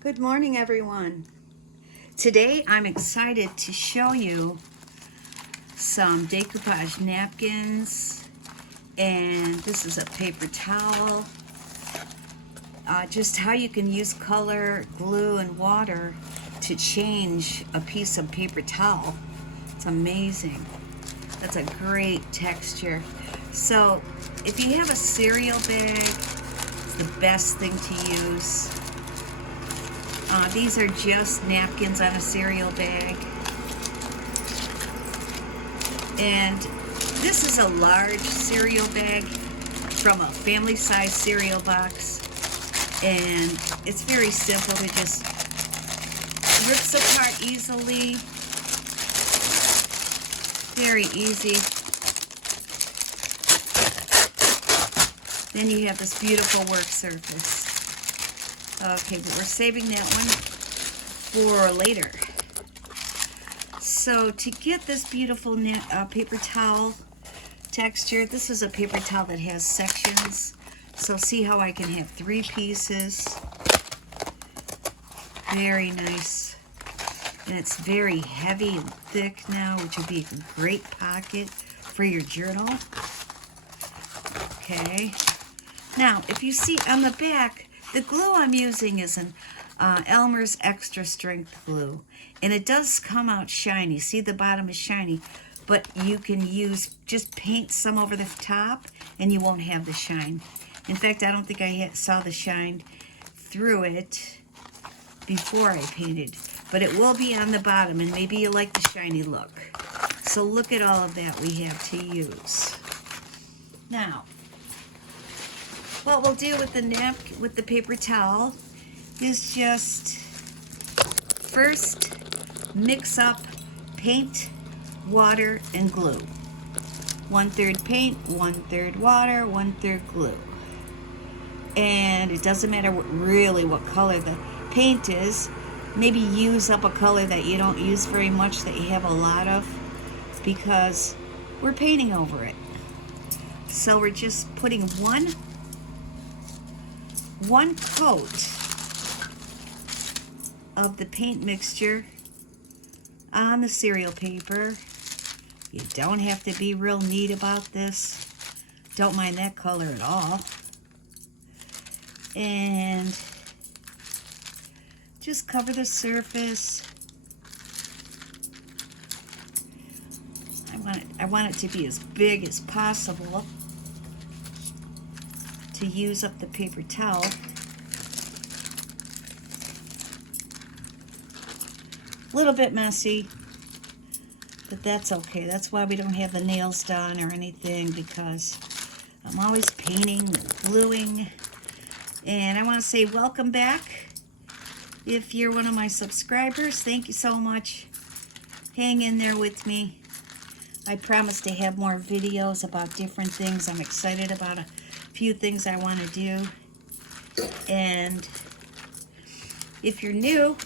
Good morning, everyone. Today I'm excited to show you some decoupage napkins, and this is a paper towel. Just how you can use color, glue, and water to change a piece of paper towel. It's amazing. That's a great texture. So if you have a cereal bag, it's the best thing to use. These are just napkins on a cereal bag. And this is a large cereal bag from a family-size cereal box. And it's very simple. It just rips apart easily. Very easy. Then you have this beautiful work surface. Okay, but we're saving that one for later. So to get this beautiful paper towel texture, this is a paper towel that has sections. So see how I can have 3 pieces. Very nice. And it's very heavy and thick now, which would be a great pocket for your journal. Okay. Now, if you see on the back, the glue I'm using is an Elmer's Extra Strength glue. And it does come out shiny. See, the bottom is shiny. But you can just paint some over the top and you won't have the shine. In fact, I don't think I saw the shine through it before I painted. But it will be on the bottom, and maybe you like the shiny look. So look at all of that we have to use. Now, what we'll do with the paper towel is just first mix up paint, water, and glue. 1/3 paint, 1/3 water, 1/3 glue. And it doesn't matter what color the paint is. Maybe use up a color that you don't use very much, that you have a lot of, because we're painting over it. So we're just putting one coat of the paint mixture on the cereal paper. You don't have to be real neat about this. Don't mind that color at all. And just cover the surface. I want it to be as big as possible to use up the paper towel. A little bit messy, but that's okay. That's why we don't have the nails done or anything, because I'm always painting and gluing. And I want to say welcome back. If you're one of my subscribers, thank you so much. Hang in there with me. I promise to have more videos about different things. I'm excited about a few things I want to do. And if you're new,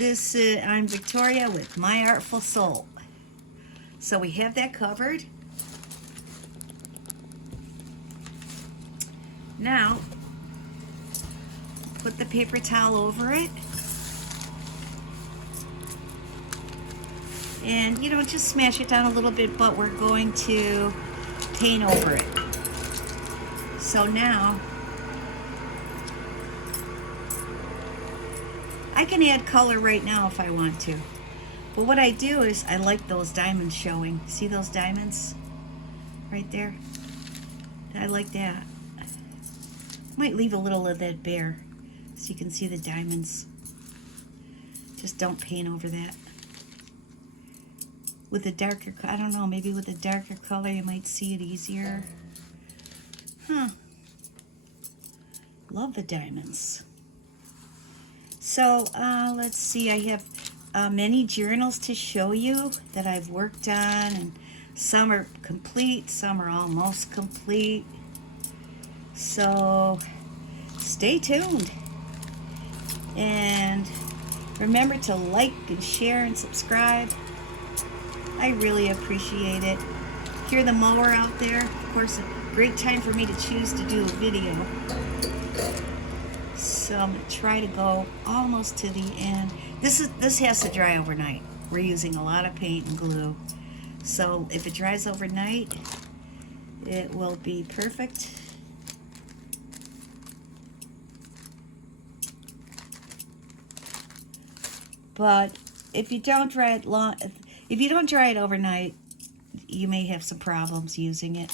I'm Victoria with My Artful Soul. So we have that covered. Now, put the paper towel over it. And, just smash it down a little bit, but we're going to paint over it. So now, I can add color right now if I want to. But what I do is, I like those diamonds showing. See those diamonds? Right there? I like that. Might leave a little of that bare, so you can see the diamonds. Just don't paint over that. With a darker, I don't know, maybe with a darker color you might see it easier. Huh. Love the diamonds. So, let's see, I have many journals to show you that I've worked on, and some are complete, some are almost complete. So, stay tuned. And remember to like and share and subscribe. I really appreciate it. Hear the mower out there? Of course, a great time for me to choose to do a video. So I'm going to try to go almost to the end. This has to dry overnight. We're using a lot of paint and glue. So if it dries overnight, it will be perfect. But if you don't dry it if you don't dry it overnight, you may have some problems using it.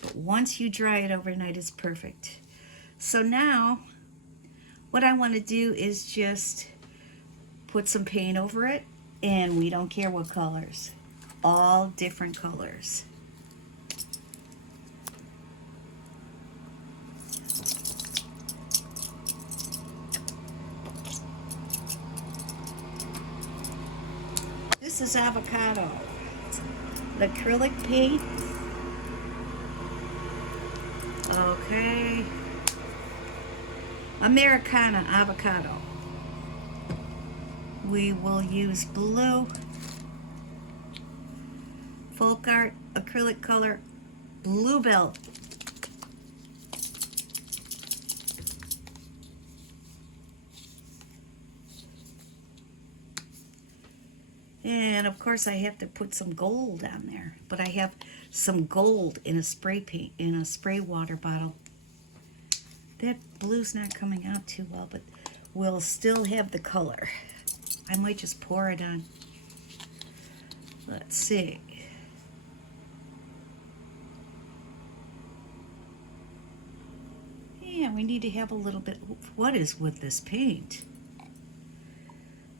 But once you dry it overnight, it's perfect. So now, what I want to do is just put some paint over it, and we don't care what colors. All different colors. This is avocado. The acrylic paint. Okay. Americana avocado. We will use blue. Folk art acrylic color. Bluebell. And of course I have to put some gold on there, but I have some gold in a spray paint, in a spray water bottle. That blue's not coming out too well, but we'll still have the color. I might just pour it on. Let's see. Yeah, we need to have a little bit. What is with this paint?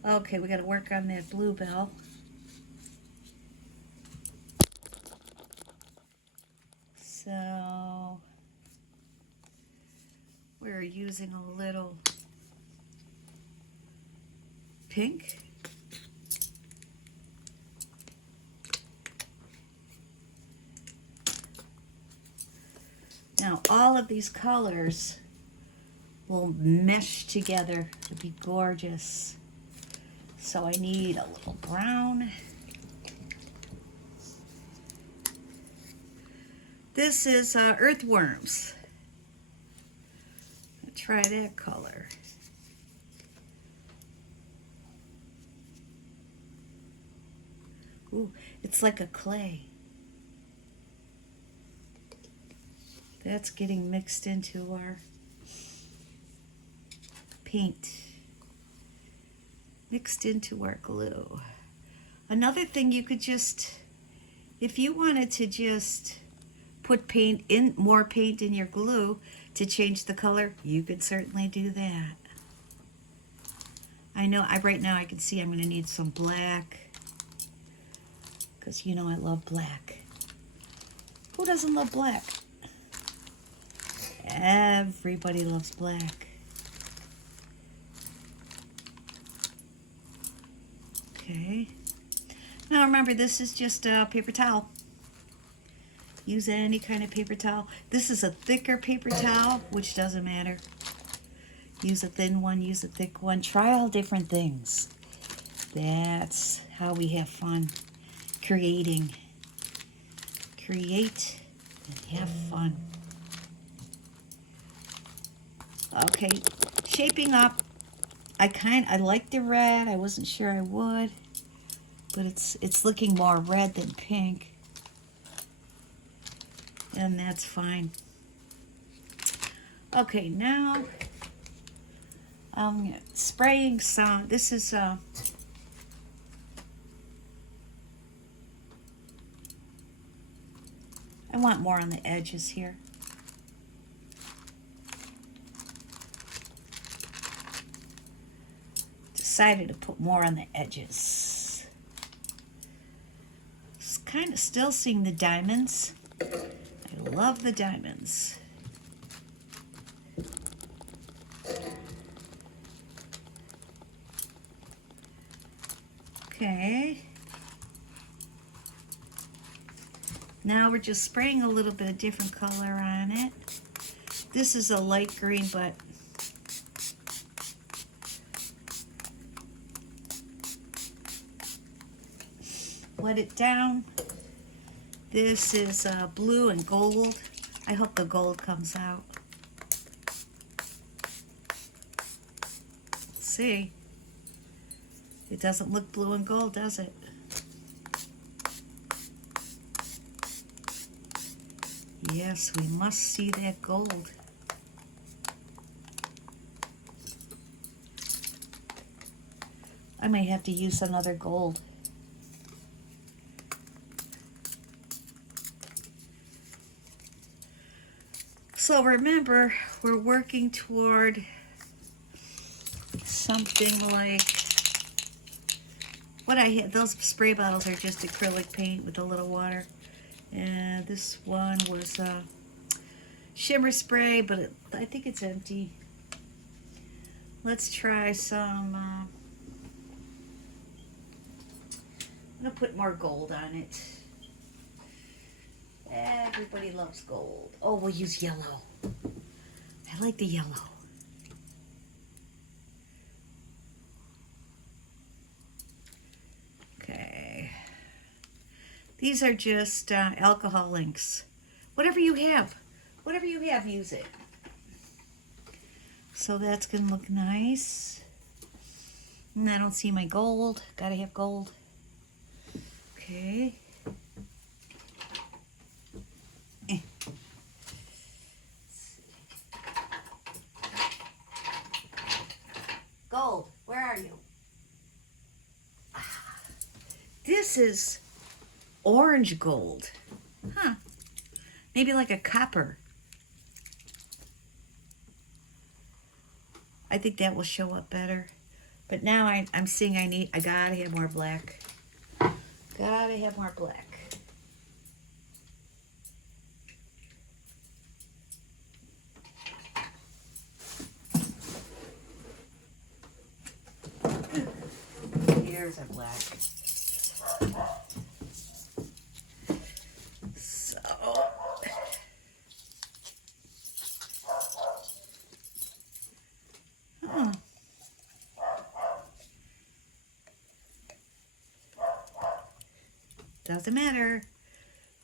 Okay, we got to work on that bluebell. So we're using a little pink. Now all of these colors will mesh together to be gorgeous. So I need a little brown. This is earthworms. Let's try that color. Ooh, it's like a clay. That's getting mixed into our paint. Mixed into our glue. Another thing you could just, if you wanted to just put paint in, more paint in your glue to change the color, you could certainly do that. I know, right now I can see I'm going to need some black, because you know I love black. Who doesn't love black? Everybody loves black. Okay. Now remember, this is just a paper towel. Use any kind of paper towel. This is a thicker paper towel, which doesn't matter. Use a thin one, use a thick one. Try all different things. That's how we have fun creating. Create and have fun. Okay, shaping up. I like the red. I wasn't sure I would, but it's looking more red than pink, and that's fine. Okay, now I'm spraying some. This is I want more on the edges here. Decided to put more on the edges. Just kind of still seeing the diamonds. I love the diamonds. Okay. Now we're just spraying a little bit of different color on it. This is a light green, but wet it down. This is blue and gold. I hope the gold comes out. see. It doesn't look blue and gold, does it? Yes, we must see that gold. I might have to use another gold. So remember, we're working toward something like what I had. Those spray bottles are just acrylic paint with a little water. And this one was shimmer spray, but I think it's empty. Let's try some, I'm going to put more gold on it. Everybody loves gold. Oh, we'll use yellow. I like the yellow. Okay. These are just alcohol inks. Whatever you have. Whatever you have, use it. So that's going to look nice. And I don't see my gold. Gotta have gold. Okay. Gold, where are you? This is orange gold. Huh. Maybe like a copper. I think that will show up better. But now I'm seeing I gotta have more black. Gotta have more black. Here's our black. So, doesn't matter.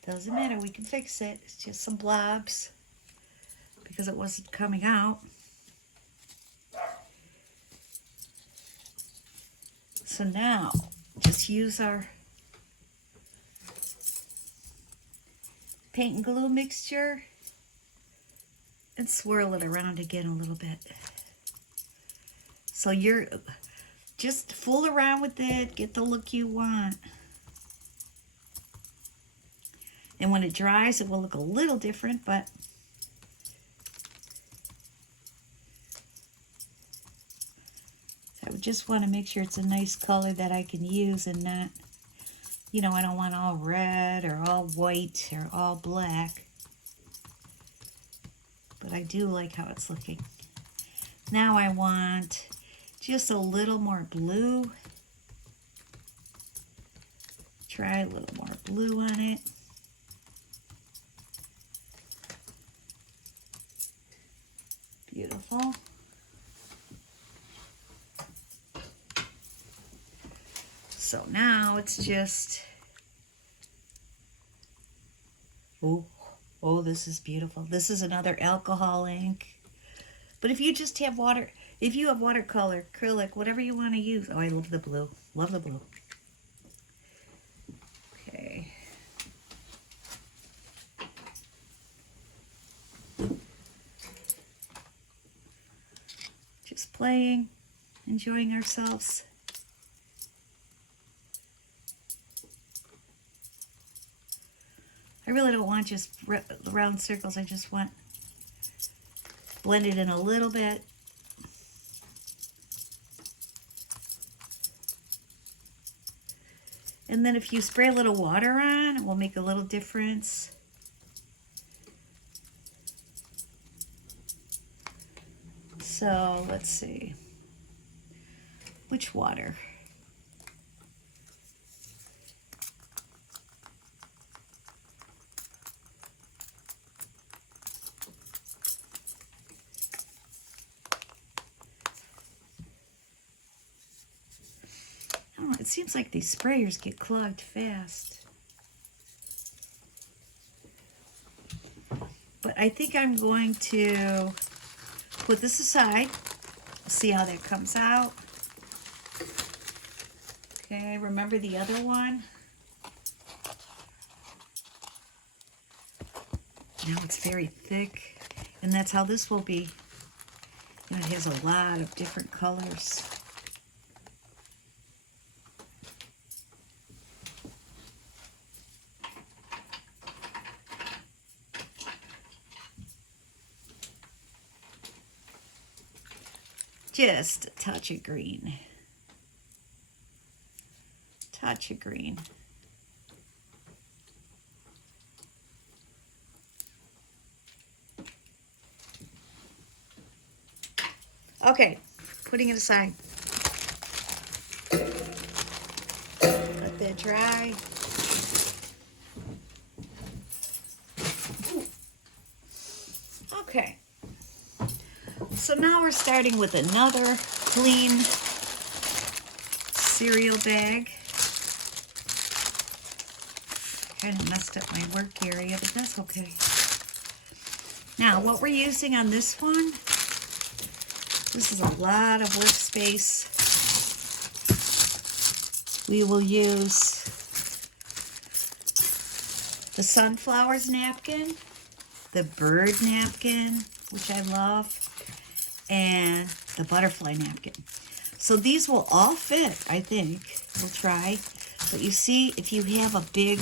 Doesn't matter. We can fix it. It's just some blobs because it wasn't coming out. So now, just use our paint and glue mixture and swirl it around again a little bit. So you're just fool around with it, get the look you want. And when it dries, it will look a little different, but I would just want to make sure it's a nice color that I can use and not, you know, I don't want all red or all white or all black. But I do like how it's looking. Now I want just a little more blue. Try a little more blue on it. Beautiful. So now it's just, oh, this is beautiful. This is another alcohol ink. But if you just have water, if you have watercolor, acrylic, whatever you want to use. Oh, I love the blue. Love the blue. Okay. Just playing, enjoying ourselves. I really don't want just round circles. I just want blended in a little bit. And then if you spray a little water on, it will make a little difference. So let's see. Which water? It seems like these sprayers get clogged fast. But I think I'm going to put this aside, See how that comes out. Okay, remember the other one? Now it's very thick, and that's how this will be. And it has a lot of different colors. Just a touch of green. Touch of green. Okay, putting it aside. Let that dry. Okay. So now we're starting with another clean cereal bag. Kind of messed up my work area, but that's okay. Now, what we're using on this one, this is a lot of workspace. We will use the sunflowers napkin, the bird napkin, which I love, and the butterfly napkin. So these will all fit, I think. We'll try. But you see, if you have a big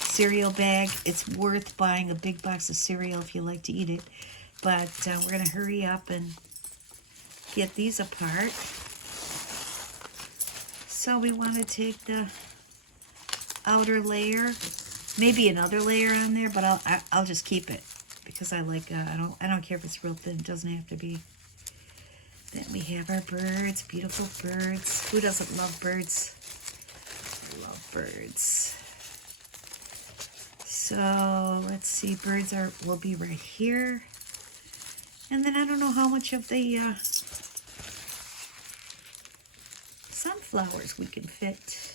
cereal bag, it's worth buying a big box of cereal if you like to eat it. But we're going to hurry up and get these apart. So we want to take the outer layer, maybe another layer on there, but I'll just keep it because I like I don't care if it's real thin. It doesn't have to be. Then we have our birds, beautiful birds. Who doesn't love birds? I love birds. So let's see, birds will be right here. And then I don't know how much of the sunflowers we can fit.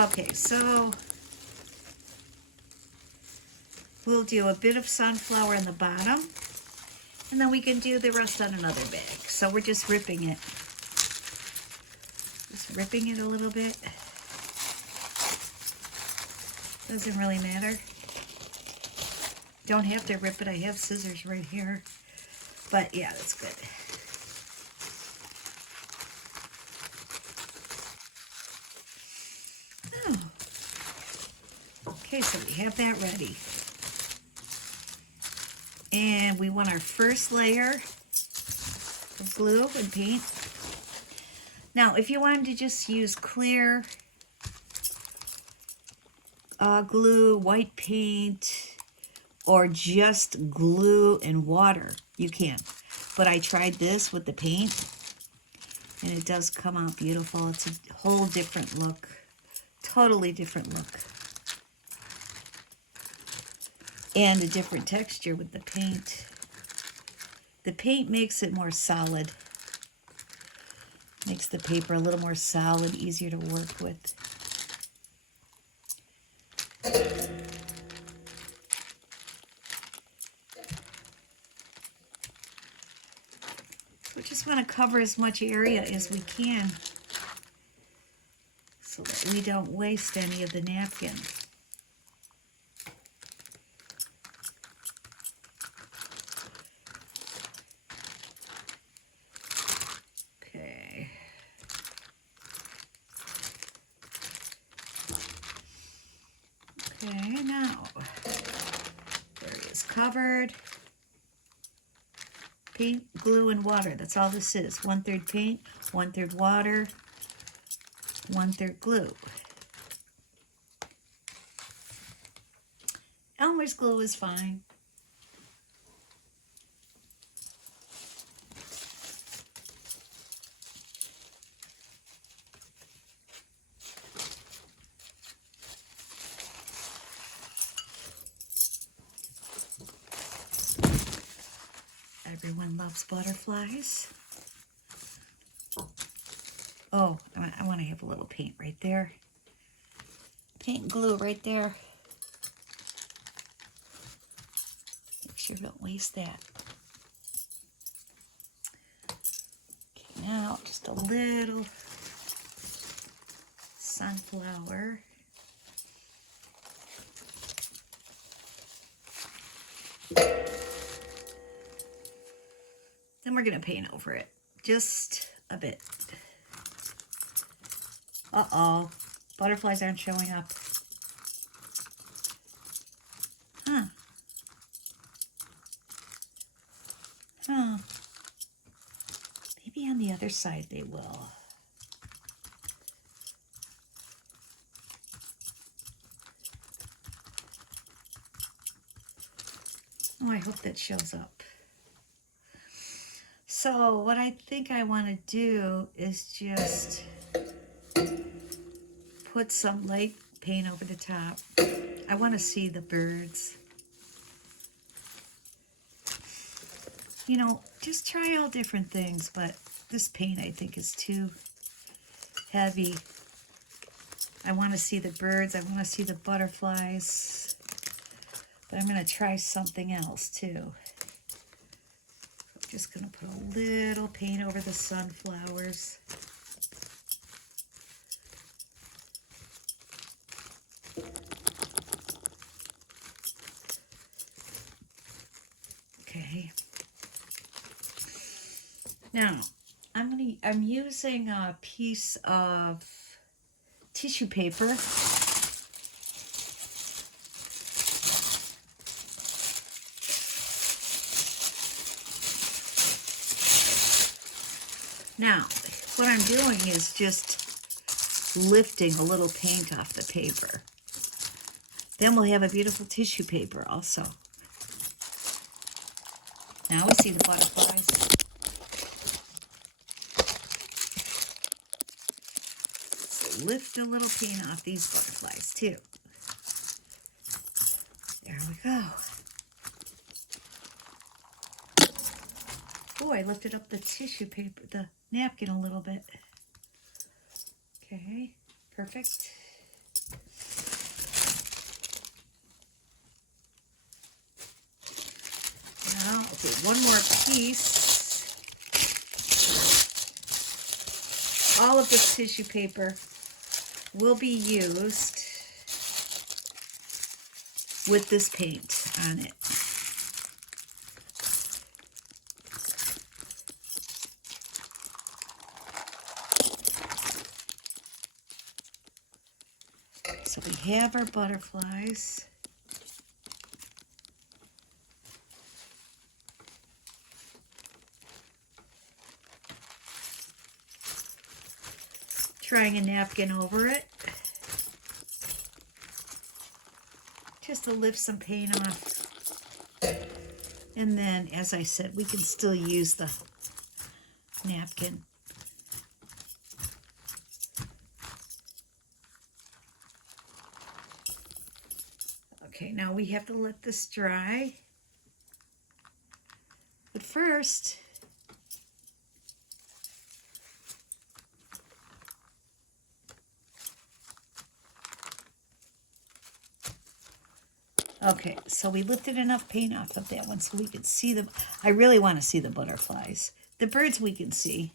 Okay, so we'll do a bit of sunflower in the bottom, and then we can do the rest on another bag. So we're just ripping it. Just ripping it a little bit. Doesn't really matter. Don't have to rip it. I have scissors right here. But yeah, that's good. Oh. Okay, so we have that ready. And we want our first layer of glue and paint. Now, if you wanted to just use clear glue, white paint, or just glue and water, you can. But I tried this with the paint, and it does come out beautiful. It's a whole different look. Totally different look. And a different texture with the paint. The paint makes it more solid. Makes the paper a little more solid, easier to work with. We just want to cover as much area as we can so that we don't waste any of the napkin. Okay. Okay, now, there he is covered. Paint, glue, and water. That's all this is. 1/3 paint, 1/3 water, 1/3 glue. Elmer's glue is fine. Everyone loves butterflies. Oh, I want to have a little paint right there. Paint and glue right there. Make sure don't waste that. Okay, now just a little sunflower. Then we're going to paint over it just a bit. Uh-oh, butterflies aren't showing up. Huh. Huh. Maybe on the other side they will. Oh, I hope that shows up. So what I think I want to do is just put some light paint over the top. I want to see the birds. You know, just try all different things, but this paint I think is too heavy. I want to see the birds. I want to see the butterflies. But I'm going to try something else too. I'm just going to put a little paint over the sunflowers. Okay. Now, I'm using a piece of tissue paper. Now, what I'm doing is just lifting a little paint off the paper. Then we'll have a beautiful tissue paper also. Now we see the butterflies. So lift a little paint off these butterflies too. There we go. Oh, I lifted up the tissue paper, the napkin a little bit. Okay, perfect. Now, I'll do one more piece. All of the tissue paper will be used with this paint on it. So we have our butterflies. Trying a napkin over it. Just to lift some paint off. And then, as I said, we can still use the napkin. Okay, now we have to let this dry. But first, okay, so we lifted enough paint off of that one so we could see them. I really want to see the butterflies. The birds we can see.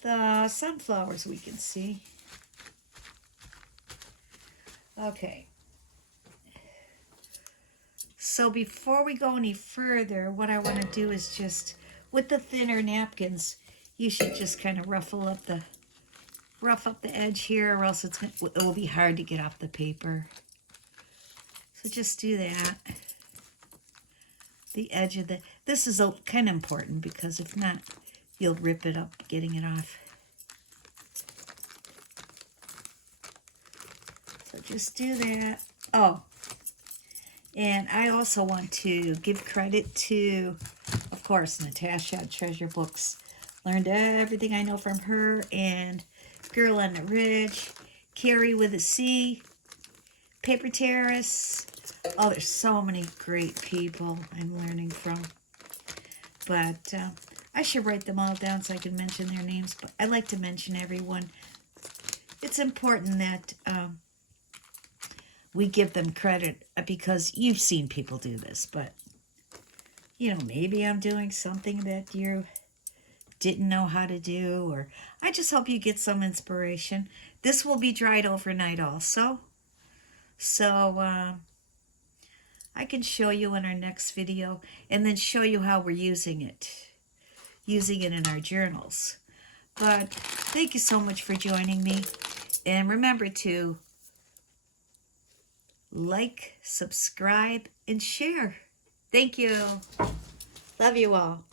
The sunflowers we can see. Okay. So before we go any further, what I want to do is just, with the thinner napkins, you should just kind of rough up the edge here, or else it will be hard to get off the paper. So just do that. The edge of this is kind of important because if not, you'll rip it up getting it off. So just do that. Oh, and I also want to give credit to, of course, Natasha at Treasure Books. Learned everything I know from her, and Girl on the Ridge, Carrie with a C, Paper Terrace. Oh, there's so many great people I'm learning from. But I should write them all down so I can mention their names. But I like to mention everyone. It's important that we give them credit because you've seen people do this, but you know, maybe I'm doing something that you didn't know how to do, or I just hope you get some inspiration. This will be dried overnight also, so I can show you in our next video and then show you how we're using it in our journals. But thank you so much for joining me, and remember to like, subscribe, and share. Thank you. Love you all.